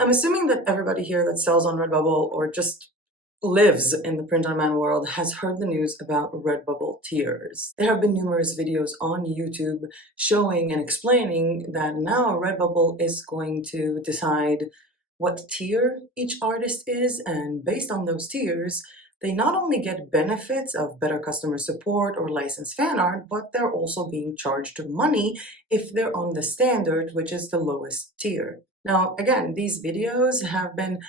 I'm assuming that everybody here that sells on Redbubble or just lives in the print-on-demand world has heard the news about RedBubble tiers. There have been numerous videos on YouTube showing and explaining that now Redbubble is going to decide what tier each artist is, and based on those tiers, they not only get benefits of better customer support or licensed fan art, but they're also being charged money if they're on the standard, which is the lowest tier. Now, again, these videos have been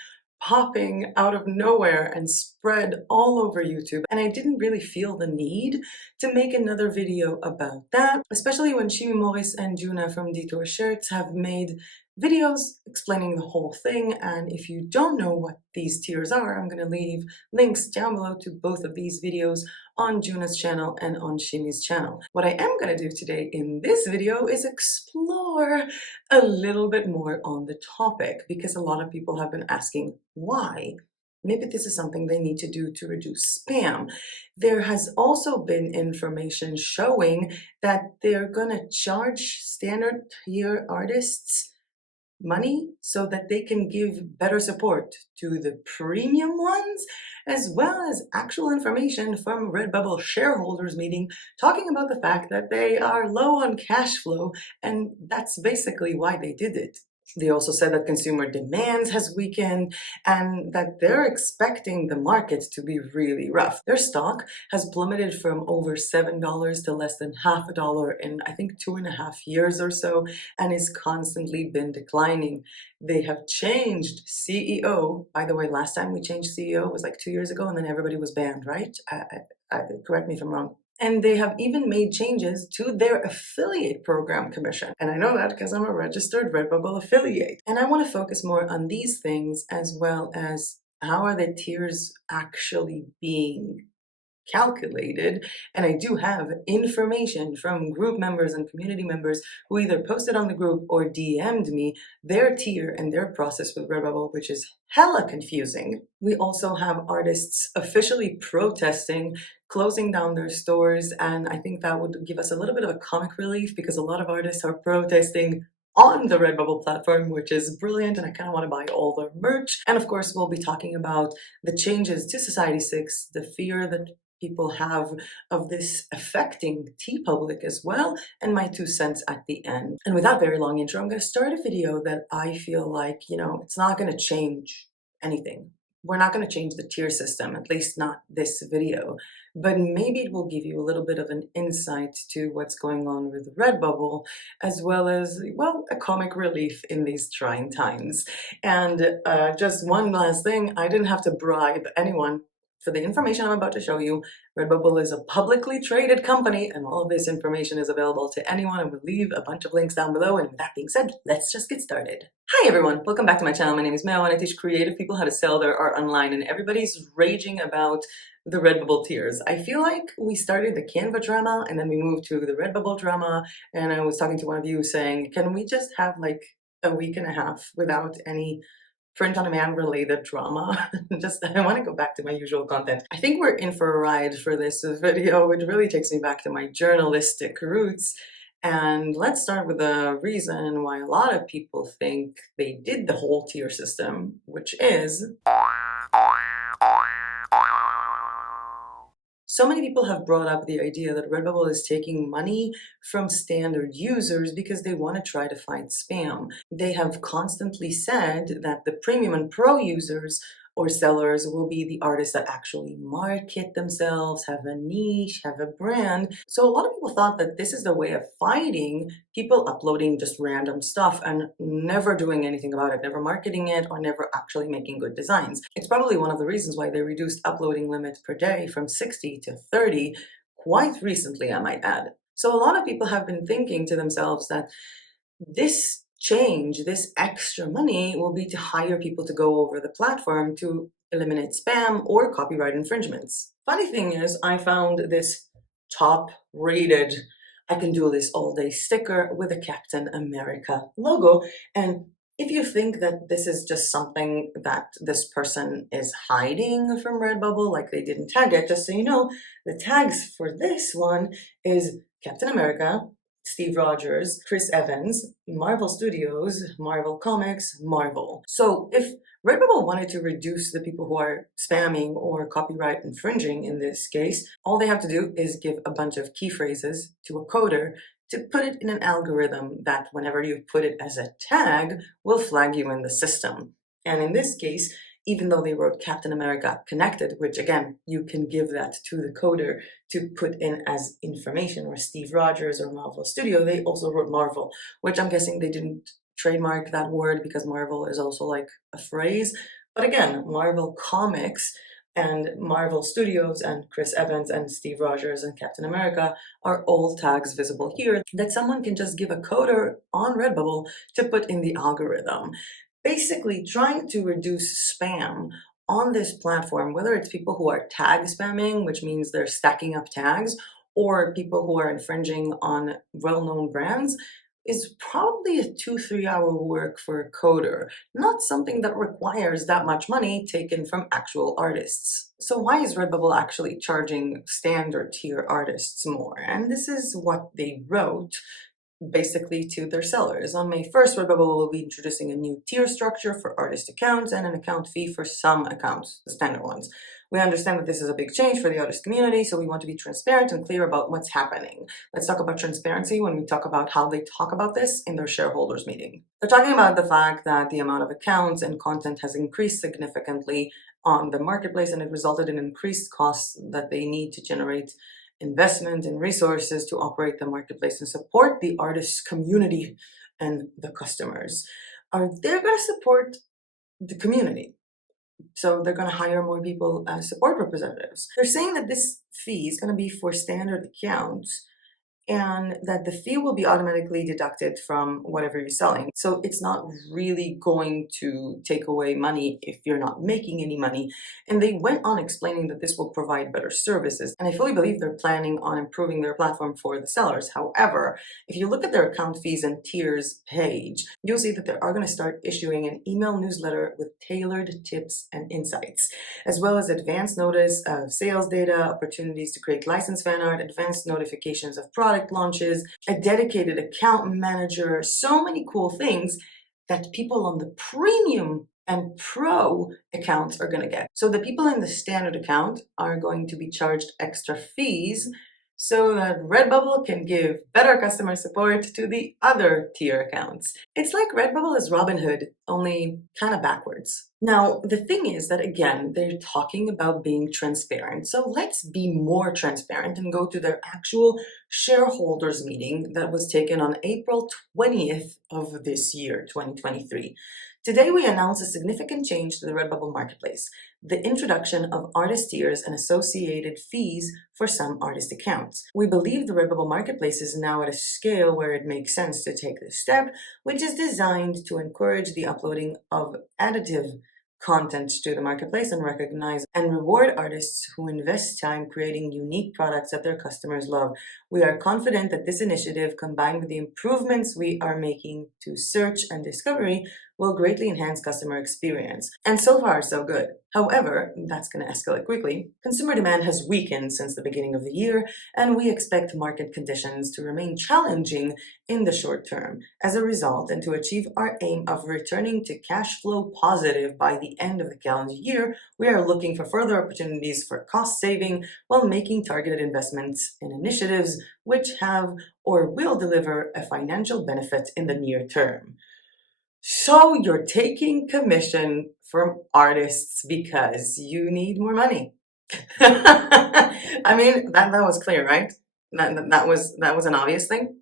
popping out of nowhere and spread all over YouTube, and I didn't really feel the need to make another video about that, especially when Shimi Morris and Juna from Detour Shirts have made videos explaining the whole thing. And if you don't know what these tiers are, I'm going to leave links down below to both of these videos on Juna's channel and on Shimi's channel. What I am going to do today in this video is explore a little bit more on the topic, because a lot of people have been asking why. Maybe this is something they need to do to reduce spam. There has also been information showing that they're going to charge standard tier artists money so that they can give better support to the premium ones, as well as actual information from RedBubble shareholders meeting talking about the fact that they are low on cash flow, and that's basically why they did it. They also said that consumer demand has weakened and that they're expecting the market to be really rough. Their stock has plummeted from over $7 to less than half a dollar in, I think, 2.5 years or so, and has constantly been declining. They have changed CEO. By the way, last time we changed CEO was like 2 years ago, and then everybody was banned, right? Correct me if I'm wrong. And they have even made changes to their affiliate program commission. And I know that because I'm a registered RedBubble affiliate. And I want to focus more on these things, as well as how are the tiers actually being calculated. And I do have information from group members and community members who either posted on the group or DM'd me their tier and their process with Redbubble, which is hella confusing. We also have artists officially protesting closing down their stores, and I think that would give us a little bit of a comic relief, because a lot of artists are protesting on the Redbubble platform, which is brilliant, and I kind of want to buy all their merch. And of course, we'll be talking about the changes to Society 6, the fear that people have of this affecting Teepublic as well, and my 2 cents at the end. And with that very long intro, I'm going to start a video that I feel like, it's not going to change anything. We're not going to change the tier system, at least not this video, but maybe it will give you a little bit of an insight to what's going on with Redbubble, as well as, well, a comic relief in these trying times. And just one last thing, I didn't have to bribe anyone for the information I'm about to show you. Redbubble is a publicly traded company, and all of this information is available to anyone, and we'll leave a bunch of links down below. And with that being said, let's just get started. Hi everyone, welcome back to my channel. My name is Mel, and I teach creative people how to sell their art online, and everybody's raging about the Redbubble tiers. I feel like we started the Canva drama, and then we moved to the Redbubble drama, and I was talking to one of you saying, can we just have like a week and a half without any print-on-demand related drama? I want to go back to my usual content. I think we're in for a ride for this video. It really takes me back to my journalistic roots. And let's start with the reason why a lot of people think they did the whole tier system, which is so many people have brought up the idea that Redbubble is taking money from standard users because they want to try to fight spam. They have constantly said that the premium and pro users or sellers will be the artists that actually market themselves, have a niche, have a brand. So a lot of people thought that this is the way of fighting people uploading just random stuff and never doing anything about it, never marketing it, or never actually making good designs. It's probably one of the reasons why they reduced uploading limits per day from 60 to 30 quite recently, I might add. So a lot of people have been thinking to themselves that this change, this extra money, will be to hire people to go over the platform to eliminate spam or copyright infringements. Funny thing is, I found this top-rated I can do this all day sticker with a Captain America logo, and if you think that this is just something that this person is hiding from Redbubble, like they didn't tag it, just so you know, the tags for this one is Captain America, Steve Rogers, Chris Evans, Marvel Studios, Marvel Comics, Marvel. So if RedBubble wanted to reduce the people who are spamming or copyright infringing in this case, all they have to do is give a bunch of key phrases to a coder to put it in an algorithm that whenever you put it as a tag will flag you in the system. And in this case, even though they wrote Captain America Connected, which again, you can give that to the coder to put in as information, or Steve Rogers or Marvel Studio, they also wrote Marvel, which I'm guessing they didn't trademark that word because Marvel is also like a phrase. But again, Marvel Comics and Marvel Studios and Chris Evans and Steve Rogers and Captain America are all tags visible here that someone can just give a coder on RedBubble to put in the algorithm. Basically trying to reduce spam on this platform, whether it's people who are tag spamming, which means they're stacking up tags, or people who are infringing on well-known brands, is probably a 2-3 hour work for a coder, not something that requires that much money taken from actual artists. So why is RedBubble actually charging standard tier artists more? And this is what they wrote basically to their sellers. On May 1st, RedBubble will be introducing a new tier structure for artist accounts and an account fee for some accounts, the standard ones. We understand that this is a big change for the artist community, so we want to be transparent and clear about what's happening. Let's talk about transparency when we talk about how they talk about this in their shareholders meeting. They're talking about the fact that the amount of accounts and content has increased significantly on the marketplace, and it resulted in increased costs that they need to generate investment and resources to operate the marketplace and support the artists community and the customers. They're going to support the community. So they're going to hire more people as support representatives. They're saying that this fee is going to be for standard accounts and that the fee will be automatically deducted from whatever you're selling. So it's not really going to take away money if you're not making any money. And they went on explaining that this will provide better services. And I fully believe they're planning on improving their platform for the sellers. However, if you look at their account fees and tiers page, you'll see that they are going to start issuing an email newsletter with tailored tips and insights, as well as advanced notice of sales data, opportunities to create licensed fan art, advanced notifications of product launches, a dedicated account manager, so many cool things that people on the premium and pro accounts are going to get. So the people in the standard account are going to be charged extra fees so that RedBubble can give better customer support to the other tier accounts. It's like RedBubble is Robinhood, only kind of backwards. Now, the thing is that, again, they're talking about being transparent. So let's be more transparent and go to their actual shareholders meeting that was taken on April 20th of this year, 2023. Today, we announce a significant change to the RedBubble marketplace, the introduction of artist tiers and associated fees for some artist accounts. We believe the RedBubble marketplace is now at a scale where it makes sense to take this step, which is designed to encourage the uploading of additive content to the marketplace and recognize and reward artists who invest time creating unique products that their customers love. We are confident that this initiative, combined with the improvements we are making to search and discovery, will greatly enhance customer experience. And so far, so good. However, that's going to escalate quickly. Consumer demand has weakened since the beginning of the year, and we expect market conditions to remain challenging in the short term. As a result, and to achieve our aim of returning to cash flow positive by the end of the calendar year, we are looking for further opportunities for cost saving while making targeted investments in initiatives which have or will deliver a financial benefit in the near term. So you're taking commission from artists because you need more money. I mean, that was clear, right? That was an obvious thing.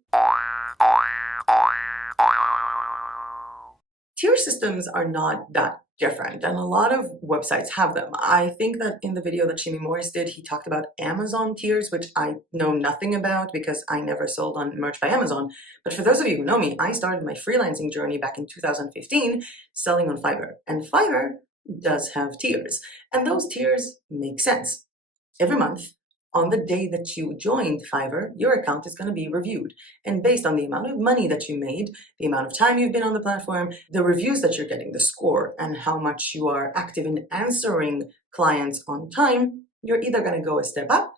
Tier systems are not that different, and a lot of websites have them. I think that in the video that Shimi Morris did, he talked about Amazon tiers, which I know nothing about because I never sold on merch by Amazon. But for those of you who know me, I started my freelancing journey back in 2015 selling on Fiverr. And Fiverr does have tiers, and those tiers make sense. Every month, on the day that you joined Fiverr, your account is going to be reviewed. And based on the amount of money that you made, the amount of time you've been on the platform, the reviews that you're getting, the score, and how much you are active in answering clients on time, you're either going to go a step up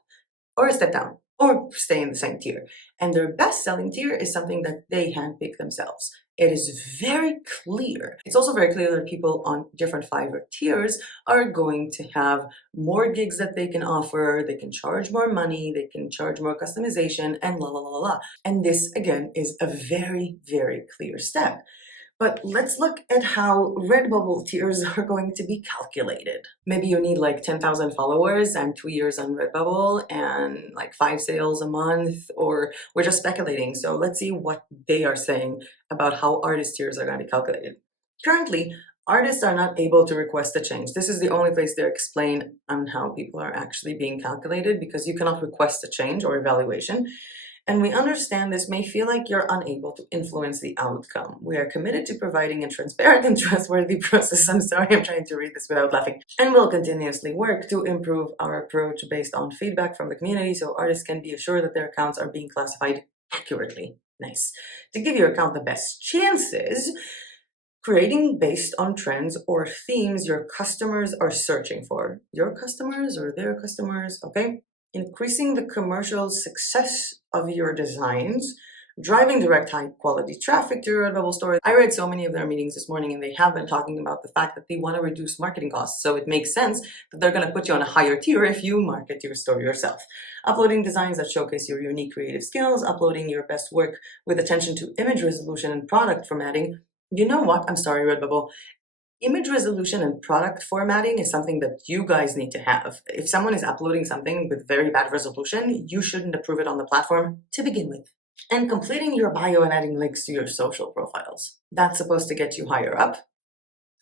or a step down. or stay in the same tier. And their best-selling tier is something that they handpick themselves. It is very clear. It's also very clear that people on different Fiverr tiers are going to have more gigs that they can offer, they can charge more money, they can charge more customization, and la la la la. And this, again, is a very, very clear step. But let's look at how RedBubble tiers are going to be calculated. Maybe you need like 10,000 followers and 2 years on RedBubble and like 5 sales a month, or we're just speculating. So let's see what they are saying about how artist tiers are going to be calculated. Currently, artists are not able to request a change. This is the only place they explain on how people are actually being calculated, because you cannot request a change or evaluation. And we understand this may feel like you're unable to influence the outcome. We are committed to providing a transparent and trustworthy process. I'm sorry, I'm trying to read this without laughing. And we'll continuously work to improve our approach based on feedback from the community, so artists can be assured that their accounts are being classified accurately. Nice. To give your account the best chances, creating based on trends or themes your customers are searching for. Your customers or their customers, okay? Increasing the commercial success of your designs, driving direct high quality traffic to your RedBubble store. I read so many of their meetings this morning, and they have been talking about the fact that they want to reduce marketing costs. So it makes sense that they're going to put you on a higher tier if you market your store yourself. Uploading designs that showcase your unique creative skills, uploading your best work with attention to image resolution and product formatting. You know what? I'm sorry, RedBubble. Image resolution and product formatting is something that you guys need to have. If someone is uploading something with very bad resolution, you shouldn't approve it on the platform to begin with. And completing your bio and adding links to your social profiles. That's supposed to get you higher up.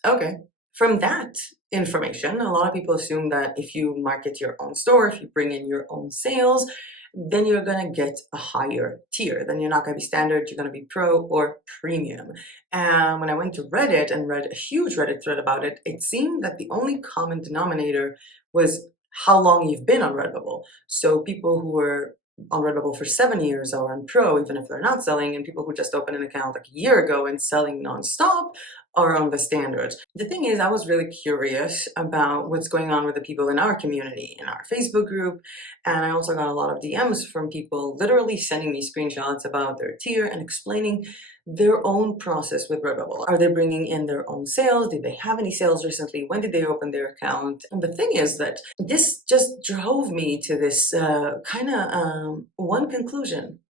Okay. From that information, a lot of people assume that if you market your own store, if you bring in your own sales, then you're going to get a higher tier. Then you're not going to be standard, you're going to be pro or premium. And when I went to Reddit and read a huge Reddit thread about it, it seemed that the only common denominator was how long you've been on Redbubble. So people who were on Redbubble for 7 years are on pro, even if they're not selling, and people who just opened an account like a year ago and selling nonstop are on the standards. The thing is, I was really curious about what's going on with the people in our community, in our Facebook group, and I also got a lot of DMs from people literally sending me screenshots about their tier and explaining their own process with Redbubble. Are they bringing in their own sales? Did they have any sales recently? When did they open their account? And the thing is that this just drove me to this one conclusion.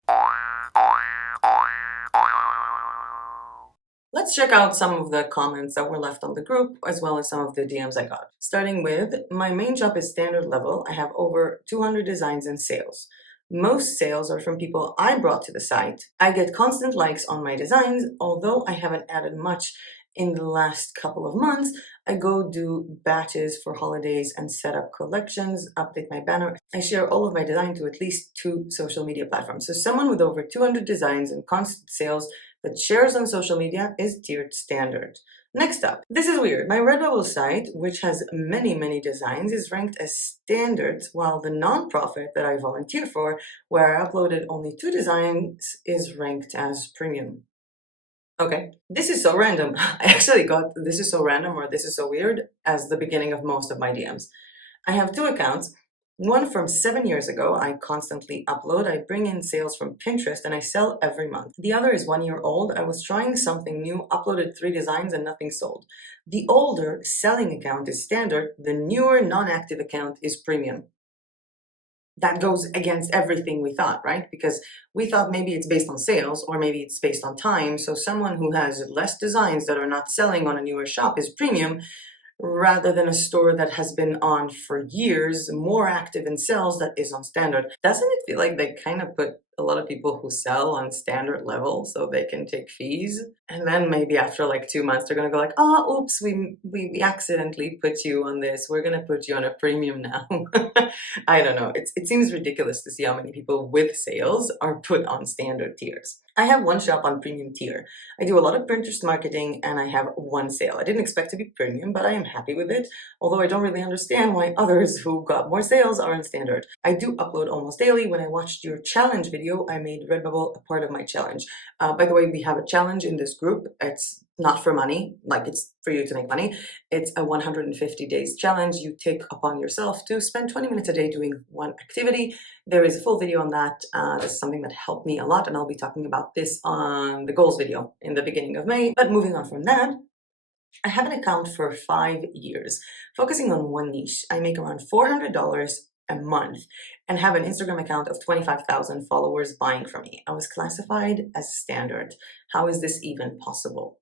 Let's check out some of the comments that were left on the group, as well as some of the DMs I got. Starting with, my main job is standard level. I have over 200 designs and sales. Most sales are from people I brought to the site. I get constant likes on my designs, although I haven't added much in the last couple of months. I go do batches for holidays and set up collections, update my banner. I share all of my design to at least 2 social media platforms. So someone with over 200 designs and constant sales that shares on social media is tiered standard. Next up, this is weird. My RedBubble site, which has many designs, is ranked as standard, while the nonprofit that I volunteer for, where I uploaded only 2 designs, is ranked as premium. Okay, this is so random. I actually got this is so random or this is so weird as the beginning of most of my DMs. I have 2 accounts. One from 7 years ago, I constantly upload, I bring in sales from Pinterest, and I sell every month. The other is 1 year old. I was trying something new, uploaded 3 designs and nothing sold. The older selling account is standard, the newer non-active account is premium. That goes against everything we thought, right? Because we thought maybe it's based on sales or maybe it's based on time. So someone who has less designs that are not selling on a newer shop is premium, rather than a store that has been on for years, more active in sales, that is on standard. Doesn't it feel like they kind of put a lot of people who sell on standard level so they can take fees? And then maybe after like 2 months, they're gonna go like, oh, oops, we accidentally put you on this. We're gonna put you on a premium now. I don't know. It seems ridiculous to see how many people with sales are put on standard tiers. I have 1 shop on premium tier. I do a lot of Pinterest marketing and I have 1 sale. I didn't expect to be premium, but I am happy with it, although I don't really understand why others who got more sales are in standard. I do upload almost daily. When I watched your challenge video, I made RedBubble a part of my challenge. By the way, we have a challenge in this group. It's not for money, like it's for you to make money. It's a 150 days challenge you take upon yourself to spend 20 minutes a day doing one activity. There is a full video on that. This is something that helped me a lot, and I'll be talking about this on the goals video in the beginning of May. But moving on from that, I have an account for 5 years, focusing on one niche. I make around $400 a month and have an Instagram account of 25,000 followers buying from me. I was classified as standard. How is this even possible?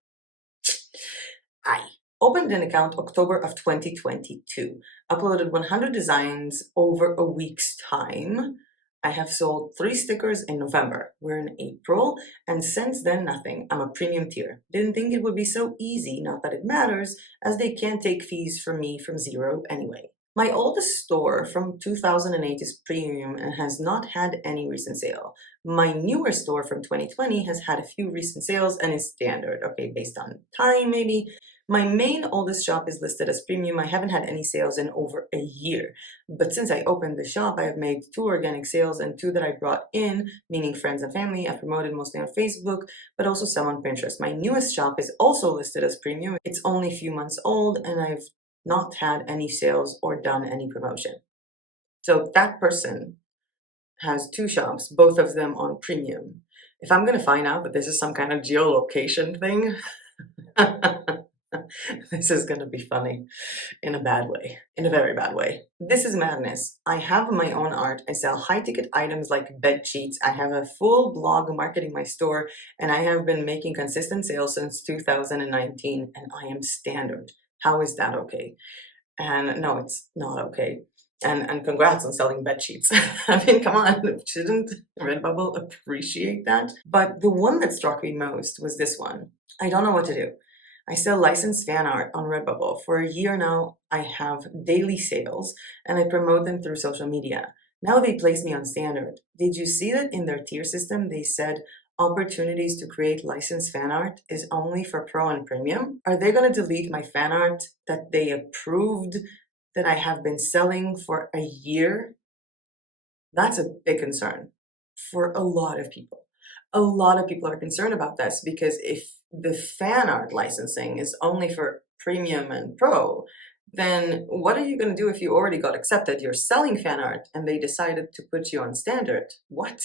I opened an account October of 2022, uploaded 100 designs over a week's time. I have sold 3 stickers in November. We're in April, and since then, nothing. I'm a premium tier. Didn't think it would be so easy, not that it matters, as they can't take fees from me from zero anyway. My oldest store from 2008 is premium and has not had any recent sale. My newer store from 2020 has had a few recent sales and is standard, okay, based on time maybe. My main oldest shop is listed as premium. I haven't had any sales in over a year. But since I opened the shop, I have made 2 organic sales and 2 that I brought in, meaning friends and family. I promoted mostly on Facebook, but also some on Pinterest. My newest shop is also listed as premium. It's only a few months old, and I've not had any sales or done any promotion. So that person has 2 shops, both of them on premium. If I'm going to find out that this is some kind of geolocation thing, this is going to be funny in a bad way, in a very bad way. This is madness. I have my own art. I sell high-ticket items like bed sheets. I have a full blog marketing my store, and I have been making consistent sales since 2019, and I am standard. How is that okay? And no, it's not okay. And congrats on selling bed sheets. I mean, come on, shouldn't RedBubble appreciate that? But the one that struck me most was this one. I don't know what to do. I sell licensed fan art on RedBubble. For a year now, I have daily sales and I promote them through social media. Now they place me on standard. Did you see that in their tier system they said opportunities to create licensed fan art is only for pro and premium? Are they going to delete my fan art that they approved that I have been selling for a year? That's a big concern for a lot of people. A lot of people are concerned about this because if the fan art licensing is only for premium and pro, then what are you going to do if you already got accepted? You're selling fan art and they decided to put you on standard. What?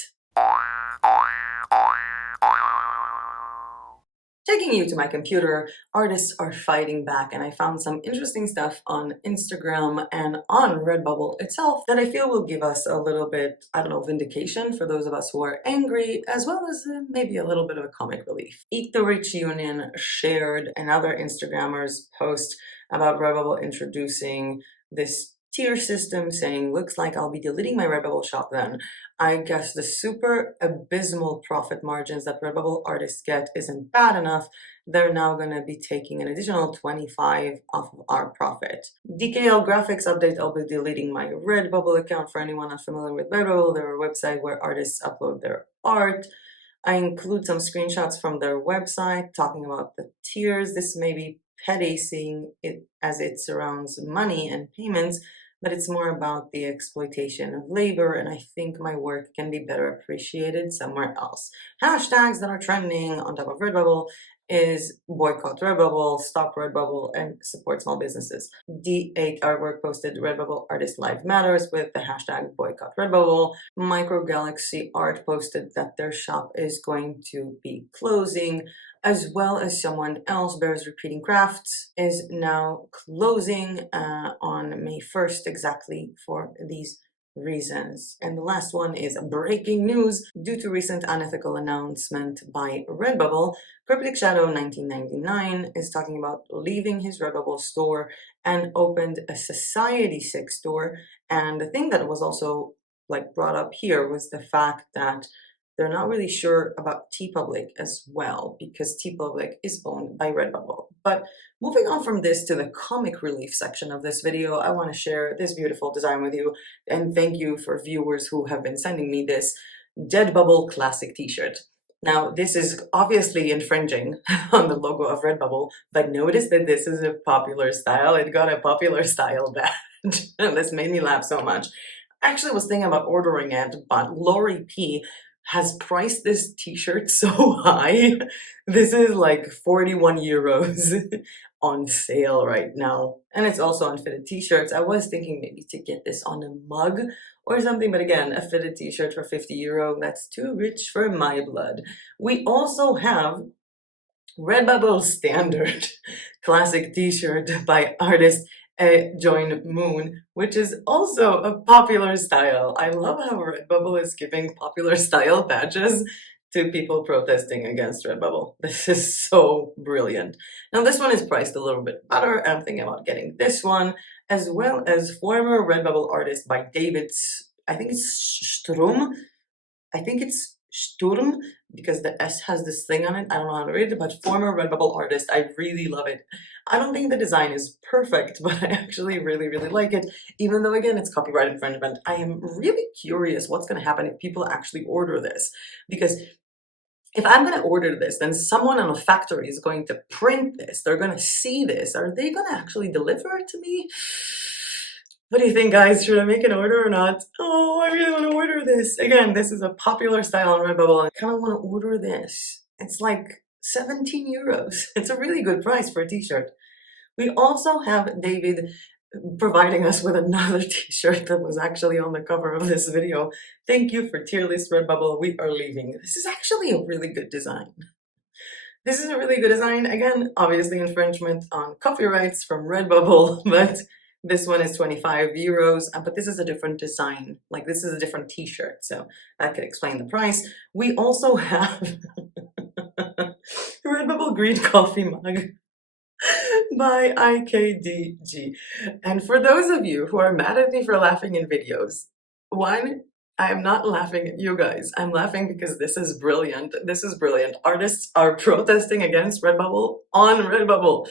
Taking you to my computer, artists are fighting back, and I found some interesting stuff on Instagram and on RedBubble itself that I feel will give us a little bit, I don't know, vindication for those of us who are angry, as well as maybe a little bit of a comic relief. Eat the Rich Union shared another Instagrammer's post about RedBubble introducing this tier system, saying, looks like I'll be deleting my RedBubble shop then. I guess the super abysmal profit margins that RedBubble artists get isn't bad enough. They're now going to be taking an additional 25 off of our profit. DKL graphics update, I'll be deleting my RedBubble account. For anyone not familiar with RedBubble, they're a website where artists upload their art. I include some screenshots from their website talking about the tiers. This may be petty seeing it as it surrounds money and payments, but it's more about the exploitation of labor, and I think my work can be better appreciated somewhere else. Hashtags that are trending on top of RedBubble is boycott RedBubble, stop RedBubble, and support small businesses. D8 artwork posted RedBubble Artist Life Matters with the hashtag boycott RedBubble. Micro Galaxy Art posted that their shop is going to be closing, as well as someone else, Bears Repeating Crafts, is now closing on May 1st exactly for these reasons. And the last one is breaking news. Due to recent unethical announcement by RedBubble, Cryptic Shadow 1999 is talking about leaving his RedBubble store and opened a Society 6 store. And the thing that was also brought up here was the fact that they're not really sure about Teepublic as well, because Teepublic is owned by RedBubble. But moving on from this to the comic relief section of this video, I want to share this beautiful design with you, and thank you for viewers who have been sending me this RedBubble classic t-shirt. Now, this is obviously infringing on the logo of RedBubble, but notice that this is a popular style. It got a popular style badge, and this made me laugh so much. I actually was thinking about ordering it, but Lori P has priced this t-shirt so high. This is like 41 euros on sale right now. And it's also on fitted t-shirts. I was thinking maybe to get this on a mug or something, but again, a fitted t-shirt for 50 euro, that's too rich for my blood. We also have RedBubble Standard classic t-shirt by artist Join Moon, which is also a popular style. I love how RedBubble is giving popular style badges to people protesting against RedBubble. This is so brilliant. Now this one is priced a little bit better. I'm thinking about getting this one, as well as former RedBubble artist by David, I think it's Strum. I think it's Sturm, because the S has this thing on it. I don't know how to read it, but former RedBubble artist. I really love it. I don't think the design is perfect, but I actually really, really like it. Even though, again, it's copyright infringement, I am really curious what's going to happen if people actually order this. Because if I'm going to order this, then someone in a factory is going to print this. They're going to see this. Are they going to actually deliver it to me? What do you think, guys? Should I make an order or not? Oh, I really want to order this. Again, this is a popular style on Redbubble. I kind of want to order this. It's like 17 euros. It's a really good price for a t-shirt. We also have David providing us with another t-shirt that was actually on the cover of this video. Thank you for tier list Redbubble. We are leaving. This is actually a really good design. This is a really good design. Again, obviously infringement on copyrights from Redbubble, but this one is 25 euros, but this is a different design. Like, this is a different t-shirt, so that could explain the price. We also have Redbubble Green Coffee Mug by IKDG. And for those of you who are mad at me for laughing in videos, one, I am not laughing at you guys. I'm laughing because this is brilliant. This is brilliant. Artists are protesting against Redbubble on Redbubble.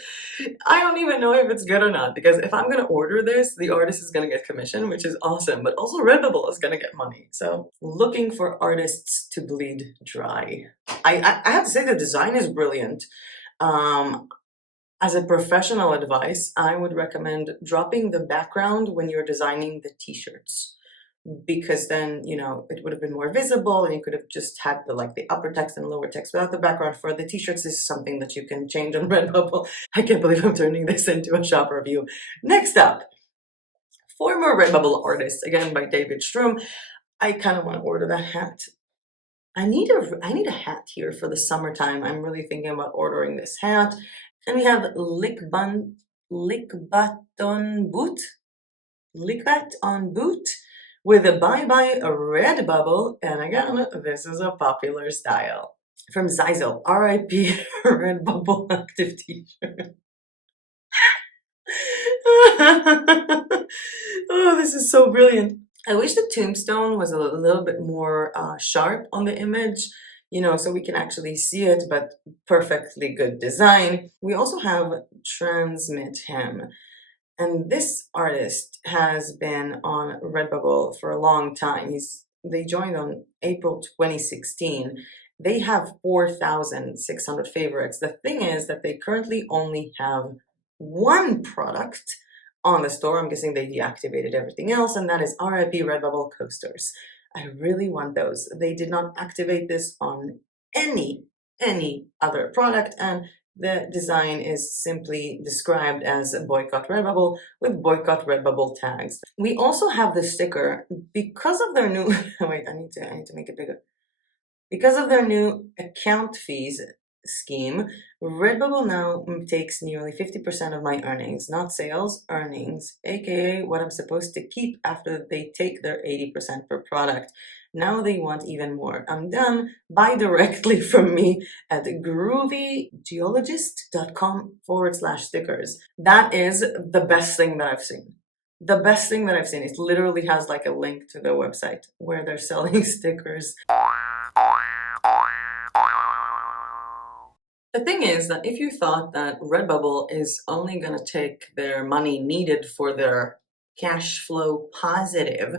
I don't even know if it's good or not, because if I'm going to order this, the artist is going to get commission, which is awesome, but also Redbubble is going to get money. So looking for artists to bleed dry. I have to say the design is brilliant. As a professional advice, I would recommend dropping the background when you're designing the t-shirts, because then, you know, it would have been more visible and you could have just had the upper text and lower text without the background. For the t-shirts, this is something that you can change on Redbubble. I can't believe I'm turning this into a shop review. Next up, former Redbubble artist, again by David Strum. I kind of want to order that hat. I need a hat here for the summertime. I'm really thinking about ordering this hat. And we have Lickbat on boot with a bye-bye RedBubble, and again, this is a popular style. From Zyzo, RIP RedBubble active t-shirt. Oh, this is so brilliant. I wish the tombstone was a little bit more sharp on the image, you know, so we can actually see it, but perfectly good design. We also have Transmit Him. And this artist has been on Redbubble for a long time. They joined on April 2016. They have 4,600 favorites. The thing is that they currently only have one product on the store. I'm guessing they deactivated everything else, and that is RIP Redbubble coasters. I really want those. They did not activate this on any other product, and the design is simply described as boycott Redbubble with boycott Redbubble tags. We also have the sticker because of their new wait, I need to make it bigger. Because of their new account fees scheme, Redbubble now takes nearly 50% of my earnings, not sales, earnings, aka what I'm supposed to keep after they take their 80% per product. Now they want even more. I'm done. Buy directly from me at groovygeologist.com/stickers. That is the best thing that I've seen. The best thing that I've seen. It literally has like a link to their website where they're selling stickers. The thing is that if you thought that Redbubble is only going to take their money needed for their cash flow positive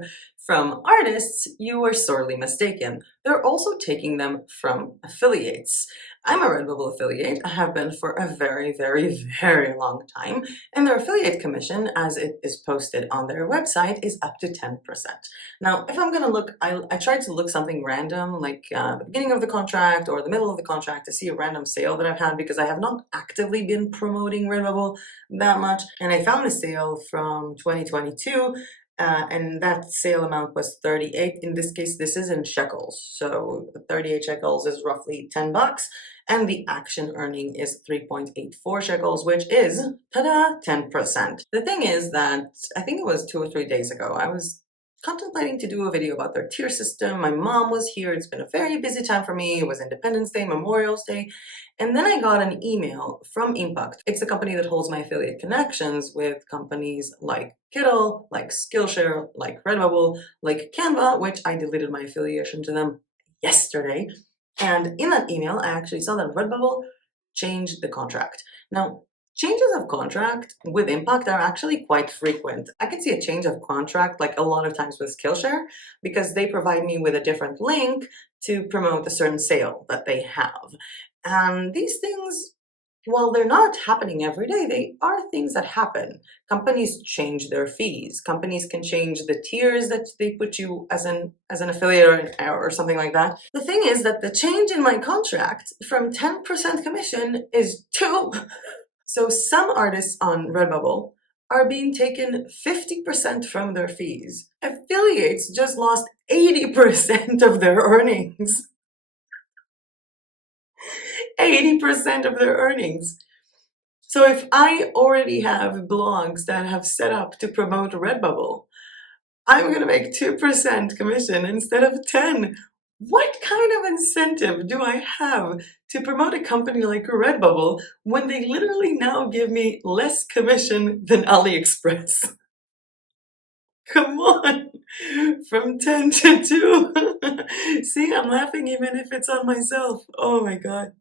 from artists, you were sorely mistaken. They're also taking them from affiliates. I'm a RedBubble affiliate. I have been for a very, very, very long time, and their affiliate commission, as it is posted on their website, is up to 10%. Now, if I'm gonna look, I tried to look something random, like the beginning of the contract or the middle of the contract, to see a random sale that I've had, because I have not actively been promoting RedBubble that much, and I found a sale from 2022, and that sale amount was 38. In this case, this is in shekels, so 38 shekels is roughly 10 bucks, and the action earning is 3.84 shekels, which is, ta-da, 10%. The thing is that I think it was 2 or 3 days ago, I was contemplating to do a video about their tier system. My mom was here. It's been a very busy time for me. It was Independence Day, Memorial Day, and then I got an email from Impact. It's a company that holds my affiliate connections with companies like Kittle, like Skillshare, like RedBubble, like Canva, which I deleted my affiliation to them yesterday. And in that email, I actually saw that RedBubble changed the contract. Now, changes of contract with Impact are actually quite frequent. I can see a change of contract like a lot of times with Skillshare, because they provide me with a different link to promote a certain sale that they have. And these things, while they're not happening every day, they are things that happen. Companies change their fees. Companies can change the tiers that they put you as an affiliate or something like that. The thing is that the change in my contract from 10% commission is 2. So some artists on RedBubble are being taken 50% from their fees. Affiliates just lost 80% of their earnings. 80% of their earnings. So if I already have blogs that have set up to promote RedBubble, I'm going to make 2% commission instead of 10. What kind of incentive do I have to promote a company like RedBubble when they literally now give me less commission than AliExpress? Come on, from 10 to 2. See, I'm laughing even if it's on myself. Oh my God.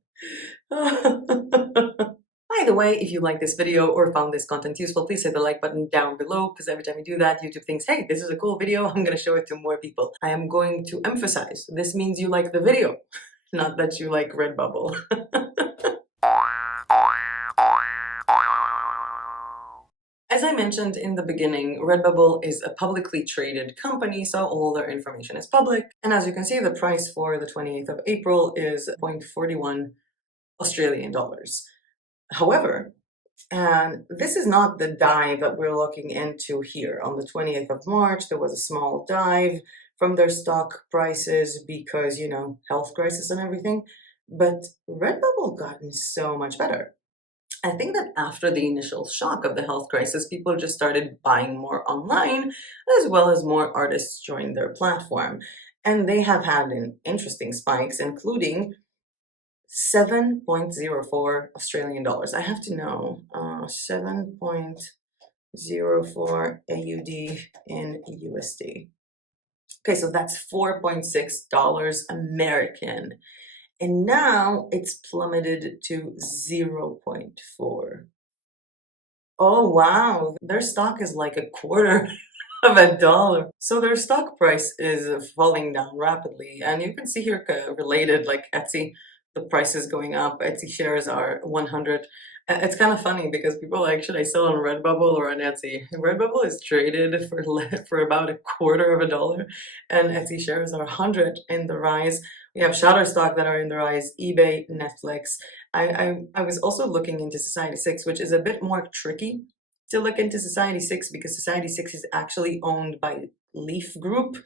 By the way, if you like this video or found this content useful, please hit the like button down below, because every time you do that, YouTube thinks, hey, this is a cool video, I'm going to show it to more people. I am going to emphasize, this means you like the video, not that you like RedBubble. As I mentioned in the beginning, RedBubble is a publicly traded company, so all their information is public. And as you can see, the price for the 28th of April is 0.41 Australian dollars. However, and this is not the dive that we're looking into here. On the 20th of March, there was a small dive from their stock prices because, you know, health crisis and everything. But RedBubble gotten so much better. I think that after the initial shock of the health crisis, people just started buying more online, as well as more artists joined their platform. And they have had interesting spikes, including 7.04 Australian dollars. I have to know, 7.04 AUD in USD. Okay, so that's $4.6 American. And now it's plummeted to 0.4. Oh, wow. Their stock is like a quarter of a dollar. So their stock price is falling down rapidly. And you can see here related, like Etsy, the price is going up. Etsy shares are 100. It's kind of funny because people like, should I sell on RedBubble or on Etsy? RedBubble is traded for about a quarter of a dollar, and Etsy shares are 100 in the rise. We have Shutterstock that are in the rise, eBay, Netflix. I was also looking into Society6, which is a bit more tricky to look into Society6 because Society6 is actually owned by Leaf Group.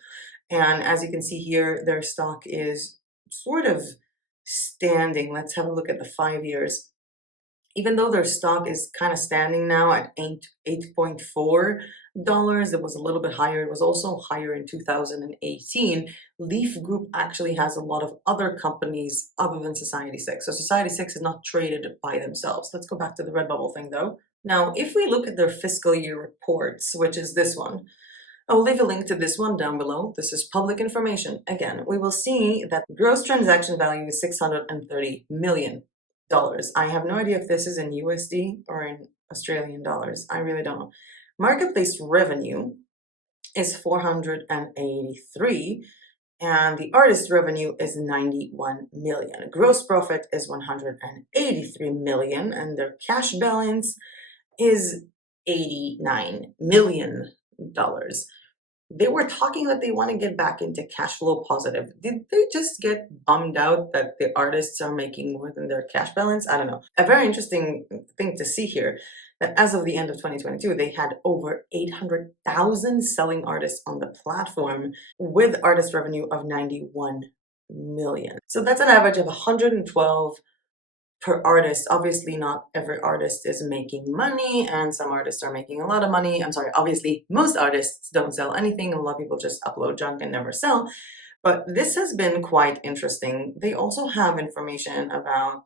And as you can see here, their stock is sort of standing. Let's have a look at the 5 years. Even though their stock is kind of standing now at $8.4, it was a little bit higher. It was also higher in 2018. Leaf Group actually has a lot of other companies other than Society6. So Society6 is not traded by themselves. Let's go back to the RedBubble thing though. Now, if we look at their fiscal year reports, which is this one, I'll leave a link to this one down below. This is public information. Again, we will see that gross transaction value is $630 million. I have no idea if this is in USD or in Australian dollars. I really don't know. Marketplace revenue is 483, and the artist revenue is 91 million. Gross profit is 183 million, and their cash balance is $89 million. They were talking that they want to get back into cash flow positive. Did they just get bummed out that the artists are making more than their cash balance? I don't know. A very interesting thing to see here, that as of the end of 2022, they had over 800,000 selling artists on the platform with artist revenue of 91 million. So that's an average of 112 per artist. Obviously, not every artist is making money, and some artists are making a lot of money. I'm sorry, obviously, most artists don't sell anything. A lot of people just upload junk and never sell. But this has been quite interesting. They also have information about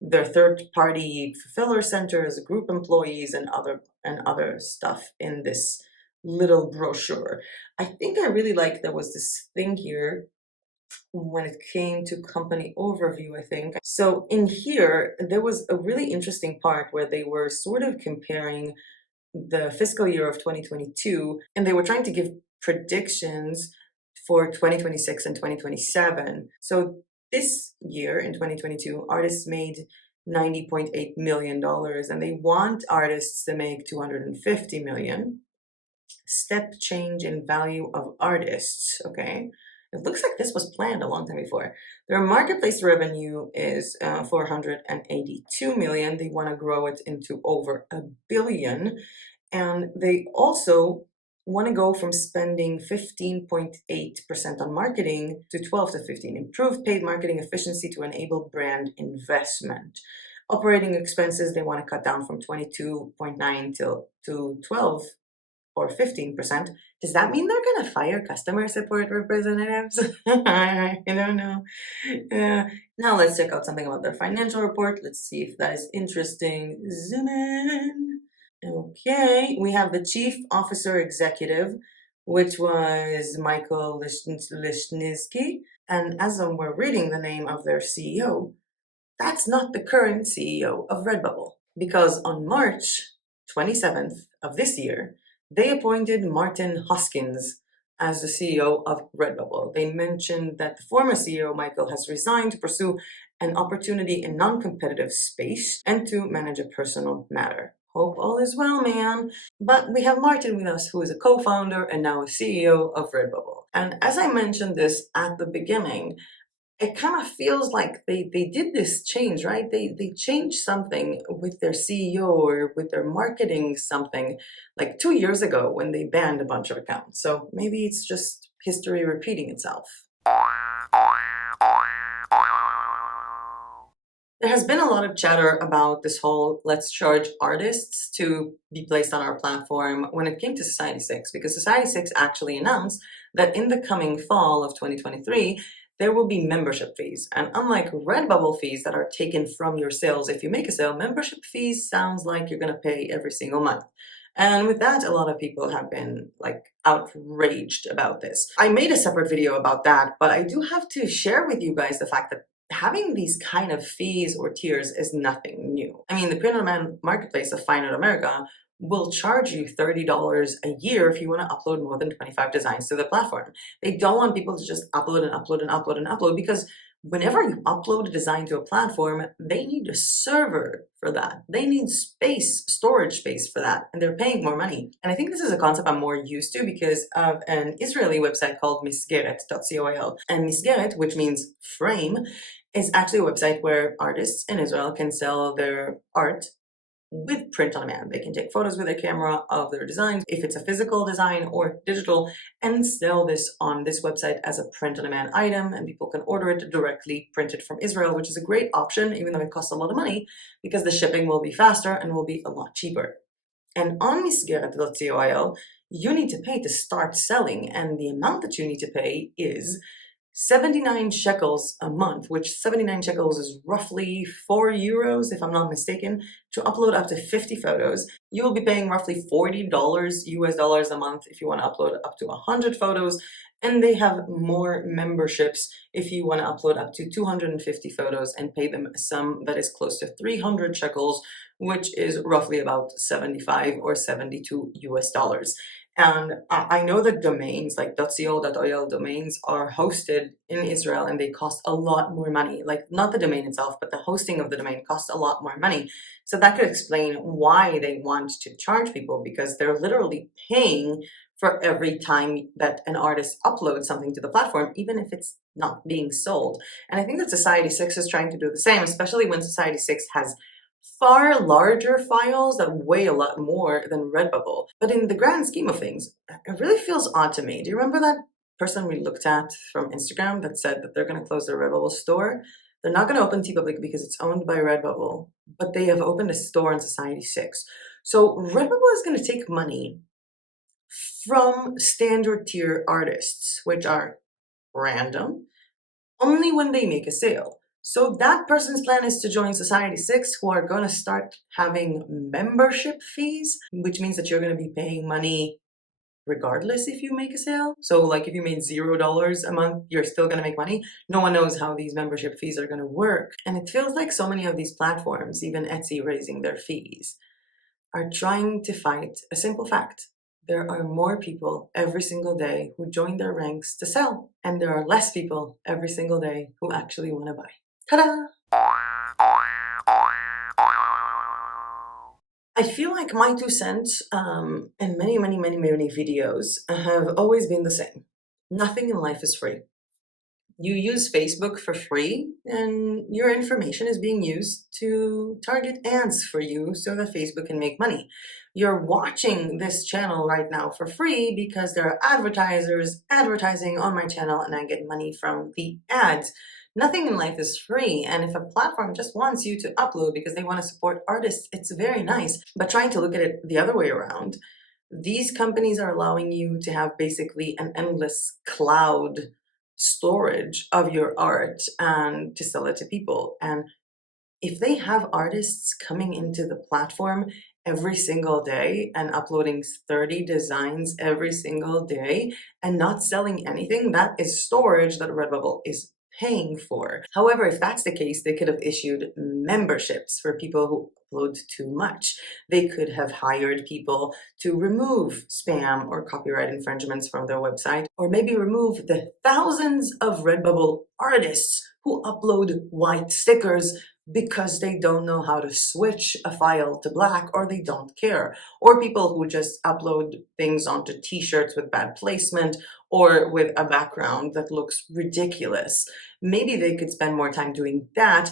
their third-party fulfiller centers, group employees, and other stuff in this little brochure. I think I really like there was this thing here when it came to company overview, I think. So in here, there was a really interesting part where they were sort of comparing the fiscal year of 2022, and they were trying to give predictions for 2026 and 2027. So this year in 2022, artists made $90.8 million, and they want artists to make $250 million. Step change in value of artists, okay? It looks like this was planned a long time before. Their marketplace revenue is 482 million. They want to grow it into over $1 billion. And they also want to go from spending 15.8% on marketing to 12 to 15. Improve paid marketing efficiency to enable brand investment. Operating expenses, they want to cut down from 22.9 to 12 or 15%. Does that mean they're going to fire customer support representatives? I don't know. Now let's check out something about their financial report. Let's see if that is interesting. Zoom in. Okay, we have the Chief Officer Executive, which was Michael Lishniski. And as we're reading the name of their CEO, that's not the current CEO of RedBubble, because on March 27th of this year, they appointed Martin Hoskins as the CEO of RedBubble. They mentioned that the former CEO, Michael, has resigned to pursue an opportunity in non-competitive space and to manage a personal matter. Hope all is well, man. But we have Martin with us, who is a co-founder and now a CEO of RedBubble. And as I mentioned this at the beginning, it kind of feels like they did this change, right? They changed something with their CEO or with their marketing something like 2 years ago when they banned a bunch of accounts. So maybe it's just history repeating itself. There has been a lot of chatter about this whole let's charge artists to be placed on our platform when it came to Society6, because Society6 actually announced that in the coming fall of 2023, there will be membership fees. And unlike RedBubble fees that are taken from your sales if you make a sale, membership fees sounds like you're going to pay every single month. And with that, a lot of people have been like outraged about this. I made a separate video about that, but I do have to share with you guys the fact that having these kind of fees or tiers is nothing new. I mean, the print-on-demand marketplace of Fine Art America will charge you $30 a year if you want to upload more than 25 designs to the platform. They don't want people to just upload and upload and upload and upload, because whenever you upload a design to a platform, they need a server for that. They need space, storage space for that, and they're paying more money. And I think this is a concept I'm more used to because of an Israeli website called misgeret.co.il. And misgeret, which means frame, is actually a website where artists in Israel can sell their art with print on demand. They can take photos with their camera of their designs, if it's a physical design or digital, and sell this on this website as a print on demand item, and people can order it directly printed from Israel, which is a great option, even though it costs a lot of money, because the shipping will be faster and will be a lot cheaper. And on misgeret.co.il, you need to pay to start selling, and the amount that you need to pay is 79 shekels a month, which 79 shekels is roughly 4 euros, if I'm not mistaken, to upload up to 50 photos. You will be paying roughly $40 US dollars a month if you want to upload up to 100 photos. And they have more memberships if you want to upload up to 250 photos and pay them a sum that is close to 300 shekels, which is roughly about 75 or 72 US dollars. And I know that domains like .co.il domains are hosted in Israel and they cost a lot more money. Like, not the domain itself, but the hosting of the domain costs a lot more money. So that could explain why they want to charge people, because they're literally paying for every time that an artist uploads something to the platform, even if it's not being sold. And I think that Society 6 is trying to do the same, especially when Society 6 has far larger files that weigh a lot more than Redbubble. But in the grand scheme of things, it really feels odd to me. Do you remember that person we looked at from Instagram that said that they're going to close their Redbubble store? They're not going to open Teepublic because it's owned by Redbubble, but they have opened a store in Society 6. So Redbubble is going to take money from standard tier artists, which are random, only when they make a sale. So that person's plan is to join Society 6, who are going to start having membership fees, which means that you're going to be paying money regardless if you make a sale. So like, if you made $0 a month, you're still going to make money. No one knows how these membership fees are going to work. And it feels like so many of these platforms, even Etsy raising their fees, are trying to fight a simple fact. There are more people every single day who join their ranks to sell, and there are less people every single day who actually want to buy. Ta-da! I feel like my 2 cents in many videos have always been the same. Nothing in life is free. You use Facebook for free, and your information is being used to target ads for you so that Facebook can make money. You're watching this channel right now for free because there are advertisers advertising on my channel and I get money from the ads. Nothing in life is free, and if a platform just wants you to upload because they want to support artists, it's very nice. But trying to look at it the other way around, these companies are allowing you to have basically an endless cloud storage of your art and to sell it to people. And if they have artists coming into the platform every single day and uploading 30 designs every single day and not selling anything, that is storage that Redbubble is paying for. However, if that's the case, they could have issued memberships for people who upload too much. They could have hired people to remove spam or copyright infringements from their website, or maybe remove the thousands of Redbubble artists who upload white stickers because they don't know how to switch a file to black, or they don't care, or people who just upload things onto t-shirts with bad placement or with a background that looks ridiculous. Maybe they could spend more time doing that,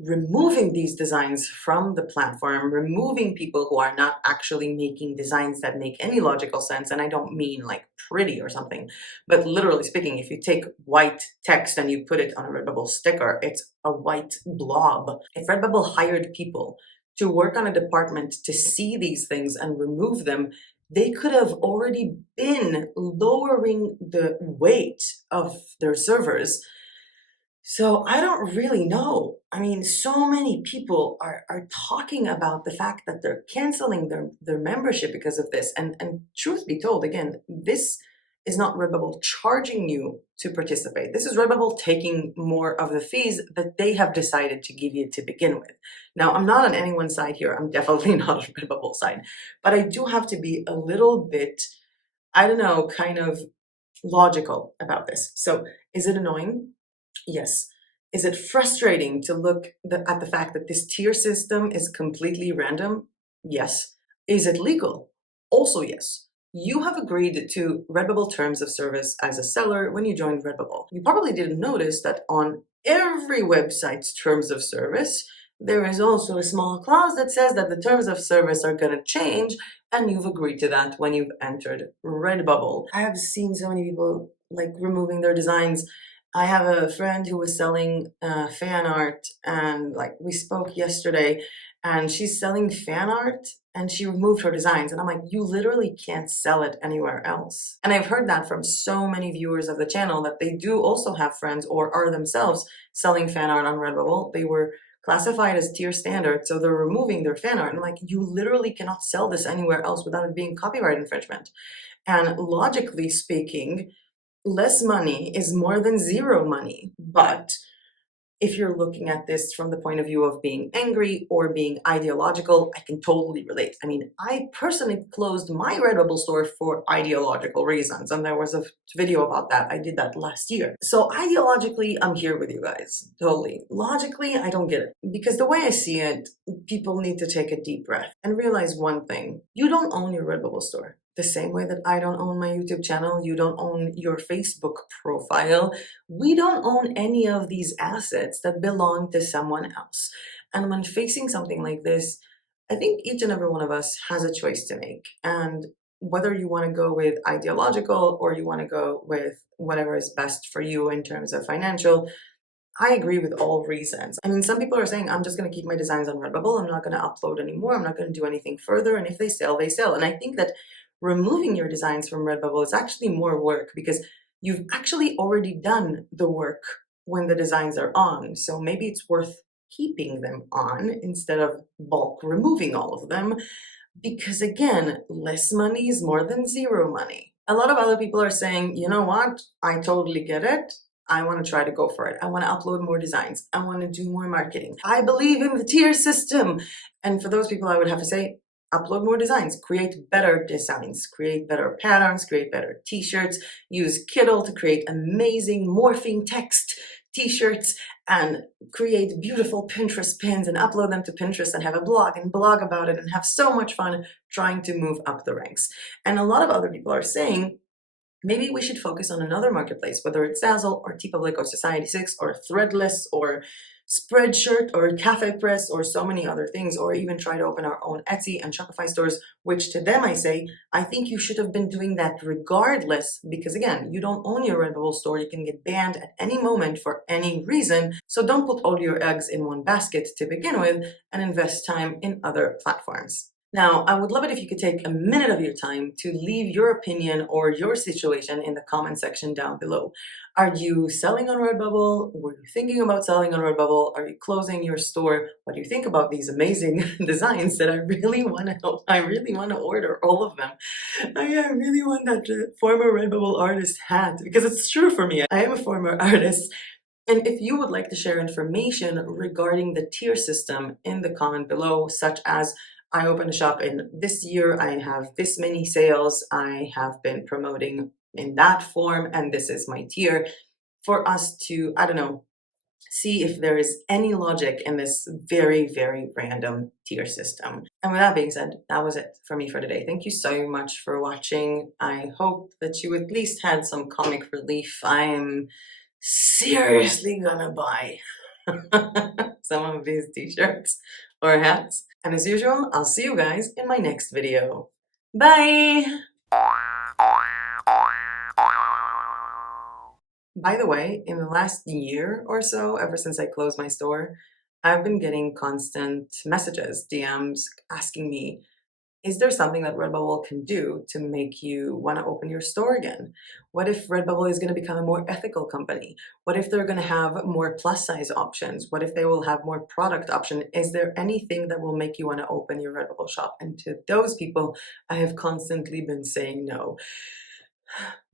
removing these designs from the platform, removing people who are not actually making designs that make any logical sense. And I don't mean like pretty or something, but literally speaking, if you take white text and you put it on a Redbubble sticker, it's a white blob. If Redbubble hired people to work on a department to see these things and remove them, they could have already been lowering the weight of their servers. So I don't really know. I mean, so many people are talking about the fact that they're canceling their membership because of this. And truth be told, again, this is not Redbubble charging you to participate. This is Redbubble taking more of the fees that they have decided to give you to begin with. Now, I'm not on anyone's side here. I'm definitely not on Redbubble side. But I do have to be a little bit, I don't know, kind of logical about this. So is it annoying? Yes. Is it frustrating to look at the fact that this tier system is completely random? Yes. Is it legal? Also yes. You have agreed to Redbubble terms of service as a seller when you joined Redbubble. You probably didn't notice that on every website's terms of service, there is also a small clause that says that the terms of service are going to change, and you've agreed to that when you've entered Redbubble. I have seen so many people like removing their designs. I have a friend who was selling fan art, and like we spoke yesterday, and she's selling fan art and she removed her designs. And I'm like, you literally can't sell it anywhere else. And I've heard that from so many viewers of the channel that they do also have friends or are themselves selling fan art on Redbubble. They were classified as tier standard, so they're removing their fan art. And I'm like, you literally cannot sell this anywhere else without it being copyright infringement. And logically speaking, less money is more than zero money. But If you're looking at this from the point of view of being angry or being ideological, I can totally relate. I mean, I personally closed my RedBubble store for ideological reasons, and there was a video about that. I did that last year. So ideologically, I'm here with you guys, totally. Logically, I don't get it. Because the way I see it, people need to take a deep breath and realize one thing. You don't own your RedBubble store. The same way that I don't own my YouTube channel, you don't own your Facebook profile. We don't own any of these assets that belong to someone else. And when facing something like this, I think each and every one of us has a choice to make. And whether you want to go with ideological or you want to go with whatever is best for you in terms of financial, I agree with all reasons. I mean, some people are saying, I'm just going to keep my designs on RedBubble. I'm not going to upload anymore. I'm not going to do anything further. And if they sell, they sell. And I think that removing your designs from RedBubble is actually more work because you've actually already done the work when the designs are on. So maybe it's worth keeping them on instead of bulk removing all of them. Because again, less money is more than zero money. A lot of other people are saying, you know what? I totally get it. I want to try to go for it. I want to upload more designs. I want to do more marketing. I believe in the tier system. And for those people, I would have to say, upload more designs, create better designs, create better patterns, create better t-shirts, use Kiddle to create amazing morphing text t-shirts, and create beautiful Pinterest pins and upload them to Pinterest and have a blog and blog about it and have so much fun trying to move up the ranks. And a lot of other people are saying, maybe we should focus on another marketplace, whether it's Zazzle or Teepublic or Society6 or Threadless or Spreadshirt or Cafe Press or so many other things, or even try to open our own Etsy and Shopify stores, which to them I say, I think you should have been doing that regardless, because again, you don't own your RedBubble store. You can get banned at any moment for any reason. So don't put all your eggs in one basket to begin with and invest time in other platforms. Now, I would love it if you could take a minute of your time to leave your opinion or your situation in the comment section down below. Are you selling on RedBubble? Were you thinking about selling on RedBubble? Are you closing your store? What do you think about these amazing designs that I really want to order all of them? I really want that former RedBubble artist hat because it's true for me. I am a former artist. And if you would like to share information regarding the tier system in the comment below, such as I opened a shop in this year, I have this many sales, I have been promoting in that form, and this is my tier, for us to, I don't know, see if there is any logic in this very, very random tier system. And with that being said, that was it for me for today. Thank you so much for watching. I hope that you at least had some comic relief. I'm seriously gonna buy some of these t-shirts or hats. And as usual, I'll see you guys in my next video. Bye! By the way, in the last year or so, ever since I closed my store, I've been getting constant messages, DMs, asking me, is there something that RedBubble can do to make you want to open your store again? What if RedBubble is going to become a more ethical company? What if they're going to have more plus size options? What if they will have more product option? Is there anything that will make you want to open your RedBubble shop? And to those people, I have constantly been saying no.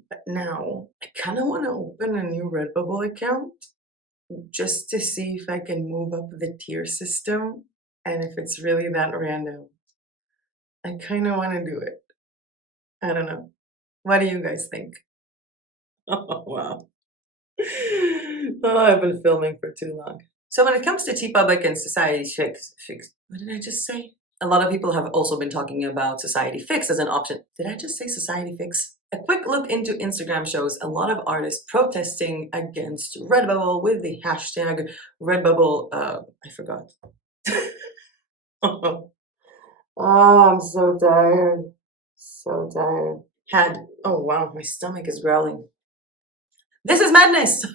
But now I kind of want to open a new RedBubble account just to see if I can move up the tier system and if it's really that random. I kind of want to do it. I don't know. What do you guys think? Oh, wow. Oh, I've been filming for too long. So when it comes to Teepublic and Society6, what did I just say? A lot of people have also been talking about Society6 as an option. Did I just say Society6? A quick look into Instagram shows a lot of artists protesting against RedBubble with the hashtag RedBubble, I forgot. Oh, I'm so tired. So tired. Oh wow, my stomach is growling. This is madness!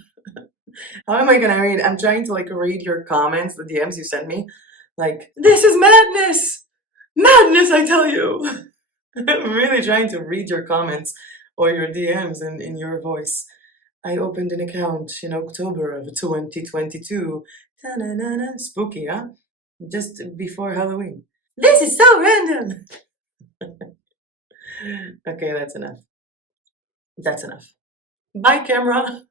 How am I gonna read? I'm trying to read your comments, the DMs you sent me. This is madness! Madness, I tell you! I'm really trying to read your comments or your DMs in your voice. I opened an account in October of 2022. Ta-na-na-na. Spooky, huh? Just before Halloween. This is so random! Okay, that's enough. That's enough. Bye, camera!